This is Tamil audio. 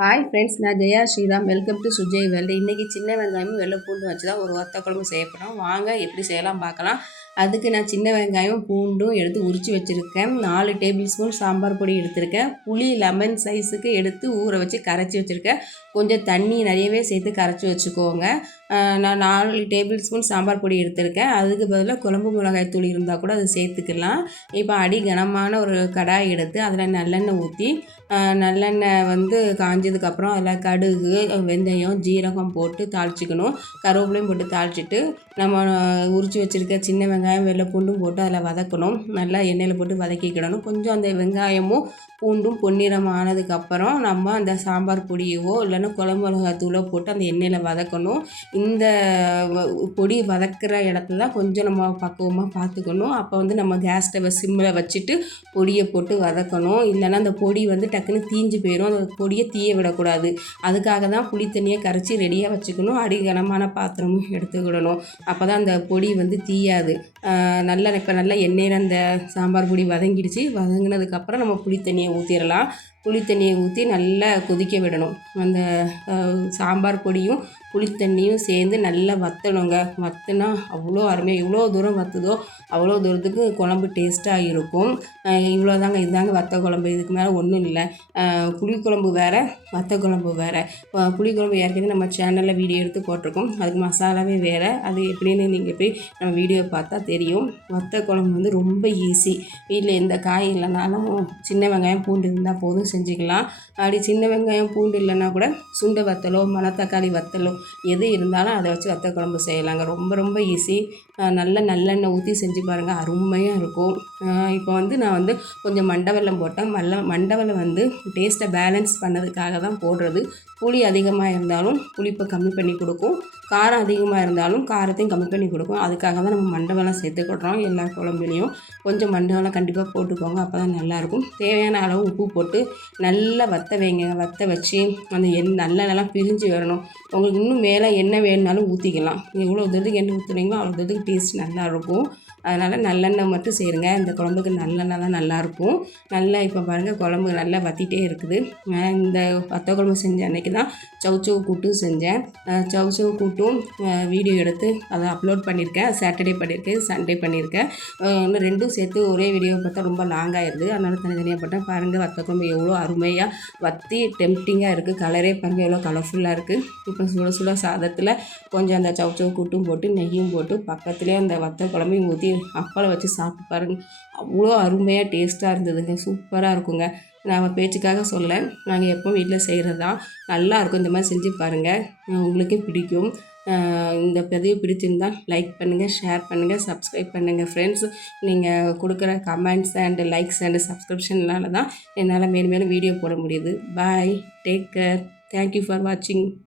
ஹாய் ஃப்ரெண்ட்ஸ் நான் Jaya Sriram. Welcome to Sujay world இன்றைக்கி சின்ன வெங்காயமும் வெள்ளை பூண்டு வச்சு தான் ஒரு வத்த குழம்பு செய்ய போகிறோம் வாங்க எப்படி செய்யலாம் பார்க்கலாம். அதுக்கு நான் சின்ன வெங்காயம் பூண்டும் எடுத்து உரித்து வச்சுருக்கேன். நாலு டேபிள் ஸ்பூன் சாம்பார் பொடி எடுத்திருக்கேன். புளி லெமன் சைஸுக்கு எடுத்து ஊற வச்சு கரைச்சி வச்சுருக்கேன். கொஞ்சம் தண்ணி நிறையவே சேர்த்து கரைச்சி வச்சுக்கோங்க. நான் நாலு டேபிள் ஸ்பூன் சாம்பார் பொடி எடுத்திருக்கேன். அதுக்கு பதிலாக குழம்பு மிளகாய் தூள் இருந்தால் கூட அதை சேர்த்துக்கலாம். இப்போ அடி கனமான ஒரு கடாய் எடுத்து அதில் நல்லெண்ணெய் ஊற்றி நல்லெண்ணெய் வந்து காஞ்சதுக்கப்புறம் அதில் கடுகு வெந்தயம் ஜீரகம் போட்டு தாளிச்சிக்கணும். கருவேப்பிலையும் போட்டு தாளிச்சிட்டு நம்ம உரித்து வச்சுருக்க சின்ன வெங்காயம் வெள்ளை பூண்டும் போட்டு அதில் வதக்கணும். நல்லா எண்ணெயில் போட்டு வதக்கிக்கிடணும். கொஞ்சம் அந்த வெங்காயமும் பூண்டும் பொன்னிறம் ஆனதுக்கப்புறம் நம்ம அந்த சாம்பார் பொடியவோ இல்லைன்னா குழம்பு மிளகாத்தூளோ போட்டு அந்த எண்ணெயில் வதக்கணும். இந்த பொடி வதக்கிற இடத்துல தான் கொஞ்சம் நம்ம பக்குவமாக பார்த்துக்கணும். அப்போ வந்து நம்ம கேஸ் ஸ்டவை சிம்மில் வச்சுட்டு பொடியை போட்டு வதக்கணும். இல்லைன்னா அந்த பொடி வந்து டக்குன்னு தீஞ்சு போயிடும் அந்த பொடியை தீய விடக்கூடாது. அதுக்காக தான் புளி தண்ணியை கரைச்சி ரெடியாக வச்சுக்கணும். அடிகனமான பாத்திரமும் எடுத்துக்கிடணும். அப்போ தான் அந்த பொடி வந்து தீயாது. நல்லா இப்போ நல்லா எண்ணெயில் அந்த சாம்பார் பொடி வதங்கிடுச்சு. வதங்கினதுக்கப்புறம் நம்ம புளி தண்ணியை புளித்தண்ணியை புளி தண்ணியை ஊற்றி நல்லா கொதிக்க விடணும். அந்த சாம்பார் பொடியும் புளித்தண்ணியும் சேர்ந்து நல்லா வற்றணுங்க வற்றினா அவ்வளோ அருமையாக எவ்வளோ தூரம் வற்றுதோ அவ்வளோ தூரத்துக்கு குழம்பு டேஸ்ட்டாக இருக்கும். இவ்வளோ தாங்க இதுதாங்க வத்த குழம்பு. இதுக்கு மேலே ஒன்றும் இல்லை. புளிக்குழம்பு வேறு வத்த குழம்பு வேறு. புளிக்குழம்பு ஏற்கனவே நம்ம சேனலில் வீடியோ எடுத்து போட்டிருக்கோம். அதுக்கு மசாலாவே வேறு. அது எப்படின்னு நீங்கள் போய் நம்ம வீடியோ பார்த்தா தெரியும். வத்த குழம்பு வந்து ரொம்ப ஈஸி வீட்டில் எந்த காய் இல்லைனாலும் சின்ன வெங்காயம் பூண்டு இருந்தால் போதும். செஞ்சுக்கலாம். அப்படி சின்ன வெங்காயம் பூண்டு இல்லைன்னா கூட சுண்டை வத்தலோ மணத்தக்காளி வத்தலோ எது இருந்தாலும் அதை வச்சு வத்த குழம்பு செய்யலாங்க. ரொம்ப ரொம்ப ஈஸி நல்ல நல்லெண்ணெய் ஊற்றி செஞ்சு பாருங்கள் அருமையாக இருக்கும். இப்போ வந்து நான் வந்து கொஞ்சம் மண்டவெல்லம் போட்டேன். மல்ல மண்டவெல்லம் வந்து டேஸ்ட்டை பேலன்ஸ் பண்ணதுக்காக தான் போடுறது. புளி அதிகமாக இருந்தாலும் புளிப்பை கம்மி பண்ணி கொடுக்கும். காரம் அதிகமாக இருந்தாலும் காரத்தையும் கம்மி பண்ணி கொடுக்கும். அதுக்காக தான் நம்ம மண்டவெல்லம் சேர்த்துக்கிட்றோம். எல்லா குழம்புலையும் கொஞ்சம் மண்டவெல்லாம் கண்டிப்பாக போட்டுக்கோங்க. அப்போ தான் நல்லாயிருக்கும் தேவையான அளவு உப்பு போட்டு நல்லா வத்த வைங்க. வத்த வச்சு அந்த எண் நல்லெண்ணெய்லாம் பிரிஞ்சு வரணும். உங்களுக்கு இன்னும் மேலே எண்ணெய் வேணுனாலும் ஊற்றிக்கலாம் எவ்வளோ தூரத்துக்கு எண்ணெய் ஊற்றுறீங்களோ அவ்வளோ தூரத்துக்கு டேஸ்ட் நல்லாயிருக்கும் அதனால் நல்லெண்ணெய் மட்டும் செய்யுங்க இந்த குழம்புக்கு நல்லெண்ணெய் தான் நல்லாயிருக்கும் நல்லா இப்போ பாருங்கள் குழம்பு நல்லா வத்திட்டே இருக்குது. இந்த வத்த குழம்பு செஞ்ச அன்றைக்கி தான் சவுச்சவு கூட்டும் செஞ்சேன். சவுச்சவு மட்டும் வீடியோ எடுத்து அதை அப்லோட் பண்ணியிருக்கேன். சாட்டர்டே பண்ணியிருக்கேன் சண்டே பண்ணியிருக்கேன். இன்னும் ரெண்டும் சேர்த்து ஒரே வீடியோ பார்த்தா ரொம்ப லாங்காகிடுது அதனால் தனித்தனியாக போட்டேன் பாருங்கள் வத்த குழம்பு எவ்வளோ அருமையாக வற்றி டெம்டிங்காக இருக்குது. கலரே பாருங்கள் எவ்வளோ கலர்ஃபுல்லாக இருக்குது. இப்போ சுட சுட சாதத்தில் கொஞ்சம் அந்த சவுச்சவு கூட்டும் போட்டு நெய்யும் போட்டு பக்கத்துலேயே அந்த வத்த குழம்பையும் ஊற்றி அப்பளம் வச்சு சாப்பிட்டு பாருங்கள் அவ்வளோ அருமையாக டேஸ்ட்டாக இருந்ததுங்க. சூப்பராக இருக்குங்க. நான் பேச்சுக்காக சொல்ல நாங்கள் எப்போ வீட்டில் செய்கிறது தான் நல்லாயிருக்கும் இந்த மாதிரி செஞ்சு பாருங்கள் உங்களுக்கே பிடிக்கும். இந்த பதிவு பிடிச்சிருந்தால் லைக் பண்ணுங்கள் ஷேர் பண்ணுங்கள் சப்ஸ்கிரைப் பண்ணுங்கள் ஃப்ரெண்ட்ஸ் நீங்கள் கொடுக்குற கமெண்ட்ஸ் அண்டு லைக்ஸ் அண்டு சப்ஸ்கிரிப்ஷன்னால தான் என்னால் மேலும் மேலும் வீடியோ போட முடியுது. Bye take care thank you for வாட்சிங்